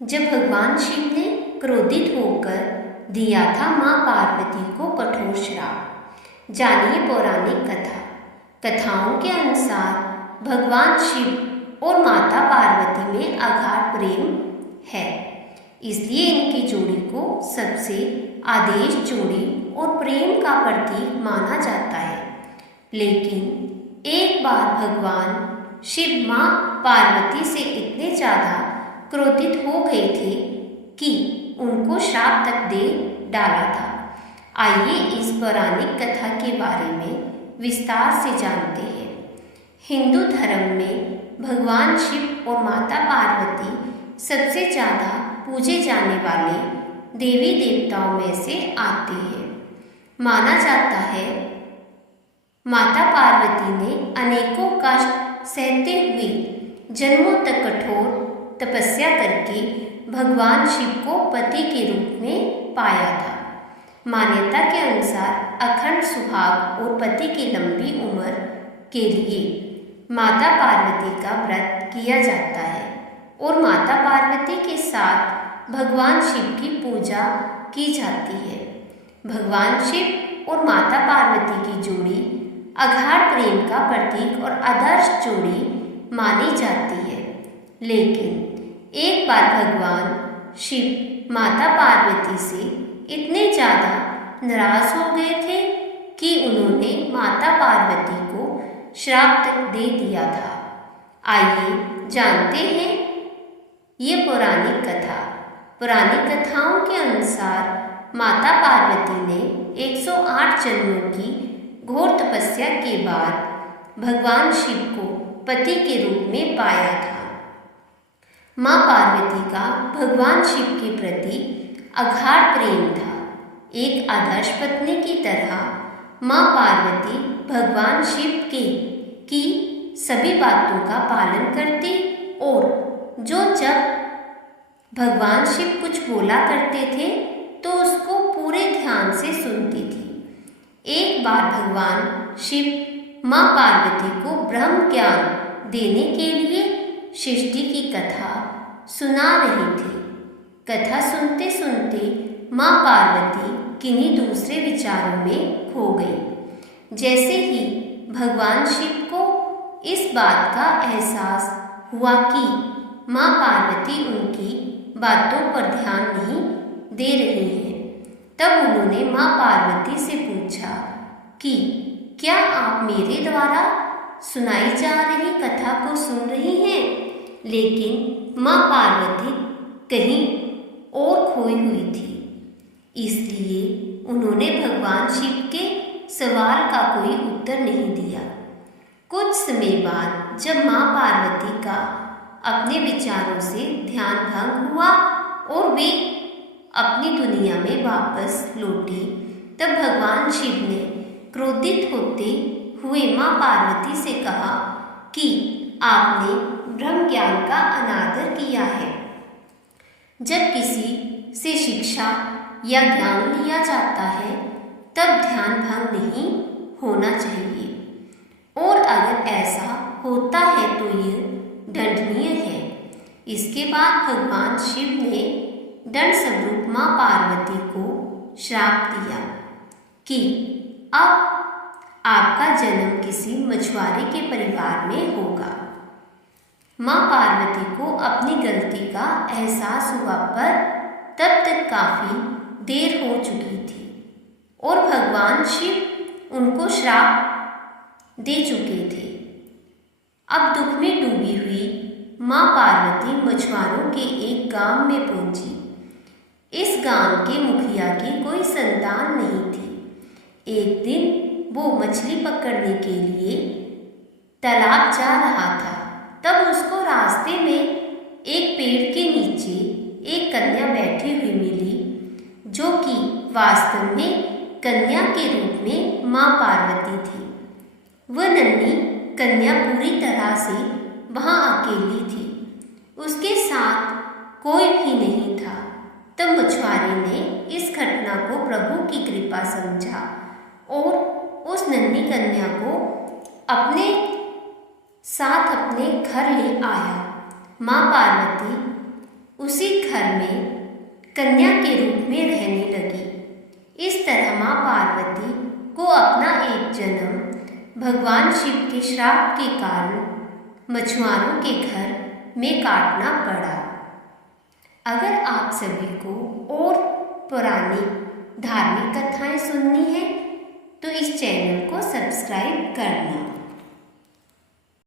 जब भगवान शिव ने क्रोधित होकर दिया था मां पार्वती को कठोर श्राप। जानिए पौराणिक कथा। कथाओं के अनुसार भगवान शिव और माता पार्वती में अगाध प्रेम है, इसलिए इनकी जोड़ी को सबसे आदेश जोड़ी और प्रेम का प्रतीक माना जाता है। लेकिन एक बार भगवान शिव मां पार्वती से इतने ज़्यादा क्रोधित हो गए थे कि उनको श्राप तक दे डाला था। आइए इस पौराणिक कथा के बारे में विस्तार से जानते हैं। हिंदू धर्म में भगवान शिव और माता पार्वती सबसे ज़्यादा पूजे जाने वाले देवी देवताओं में से आते हैं। माना जाता है माता पार्वती ने अनेकों कष्ट सहते हुए जन्मों तक कठोर तपस्या करके भगवान शिव को पति के रूप में पाया था। मान्यता के अनुसार अखंड सुहाग और पति की लंबी उम्र के लिए माता पार्वती का व्रत किया जाता है और माता पार्वती के साथ भगवान शिव की पूजा की जाती है। भगवान शिव और माता पार्वती की जोड़ी अगाध प्रेम का प्रतीक और आदर्श जोड़ी मानी जाती है। लेकिन एक बार भगवान शिव माता पार्वती से इतने ज़्यादा नाराज हो गए थे कि उन्होंने माता पार्वती को श्राप तक दे दिया था। आइए जानते हैं ये पौराणिक कथा। पौराणिक कथाओं के अनुसार माता पार्वती ने 108 जन्मों की घोर तपस्या के बाद भगवान शिव को पति के रूप में पाया था। मां पार्वती का भगवान शिव के प्रति अगाध प्रेम था। एक आदर्श पत्नी की तरह मां पार्वती भगवान शिव की सभी बातों का पालन करती और जब भगवान शिव कुछ बोला करते थे तो उसको पूरे ध्यान से सुनती थी। एक बार भगवान शिव मां पार्वती को ब्रह्म ज्ञान देने के लिए सृष्टि की कथा सुना रही थी। कथा सुनते सुनते मां पार्वती किन्हीं दूसरे विचारों में खो गई। जैसे ही भगवान शिव को इस बात का एहसास हुआ कि मां पार्वती उनकी बातों पर ध्यान नहीं दे रही हैं, तब उन्होंने मां पार्वती से पूछा कि क्या आप मेरे द्वारा सुनाई जा रही कथा को सुन रही हैं? लेकिन मां पार्वती कहीं और खोई हुई थी, इसलिए उन्होंने भगवान शिव के सवाल का कोई उत्तर नहीं दिया। कुछ समय बाद जब मां पार्वती का अपने विचारों से ध्यान भंग हुआ और वे अपनी दुनिया में वापस लौटी, तब भगवान शिव ने क्रोधित होते हुए मां पार्वती से कहा कि आपने ब्रह्म ज्ञान का अनादर किया है। जब किसी से शिक्षा या ज्ञान लिया जाता है तब ध्यान भंग नहीं होना चाहिए, और अगर ऐसा होता है तो यह दंडनीय है। इसके बाद भगवान शिव ने दंड स्वरूप मां पार्वती को श्राप दिया कि अब आपका जन्म किसी मछुआरे के परिवार में होगा। मां पार्वती को अपनी गलती का एहसास हुआ, पर तब तक काफ़ी देर हो चुकी थी और भगवान शिव उनको श्राप दे चुके थे। अब दुख में डूबी हुई मां पार्वती मछुआरों के एक गांव में पहुंची। इस गांव के मुखिया की कोई संतान नहीं थी। एक दिन वो मछली पकड़ने के लिए तालाब जा रहा था, तब उसको रास्ते में एक पेड़ के नीचे एक कन्या बैठी हुई मिली, जो कि वास्तव में कन्या के रूप में मां पार्वती थी। वह नन्ही कन्या पूरी तरह से वहाँ अकेली थी, उसके साथ कोई भी नहीं था। तब मछुआरे ने इस घटना को प्रभु की कृपा समझा और उस नन्ही कन्या को अपने साथ अपने घर ले आया। मां पार्वती उसी घर में कन्या के रूप में रहने लगी। इस तरह माँ पार्वती को अपना एक जन्म भगवान शिव के श्राप के कारण मछुआरों के घर में काटना पड़ा। अगर आप सभी को और पौराणिक धार्मिक कथाएं सुननी है तो इस चैनल को सब्सक्राइब करना।